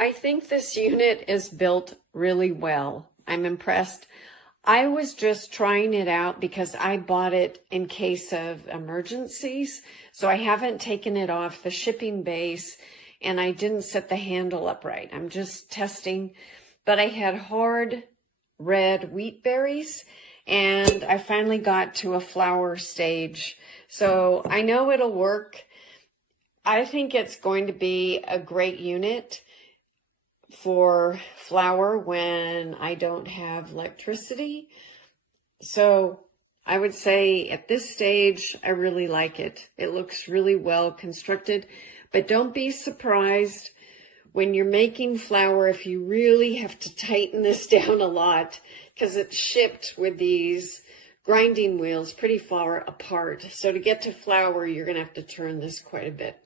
I think this unit is built really well. I'm impressed. I was just trying it out because I bought it in case of emergencies. So I haven't taken it off the shipping base and I didn't set the handle up right. I'm just testing, but I had hard red wheat berries and I finally got to a flower stage. So I know it'll work. I think it's going to be a great unit for flour when I don't have electricity. So I would say at this stage, I really like it. It looks really well constructed, but don't be surprised when you're making flour if you really have to tighten this down a lot because it's shipped with these grinding wheels pretty far apart. So to get to flour, you're going to have to turn this quite a bit.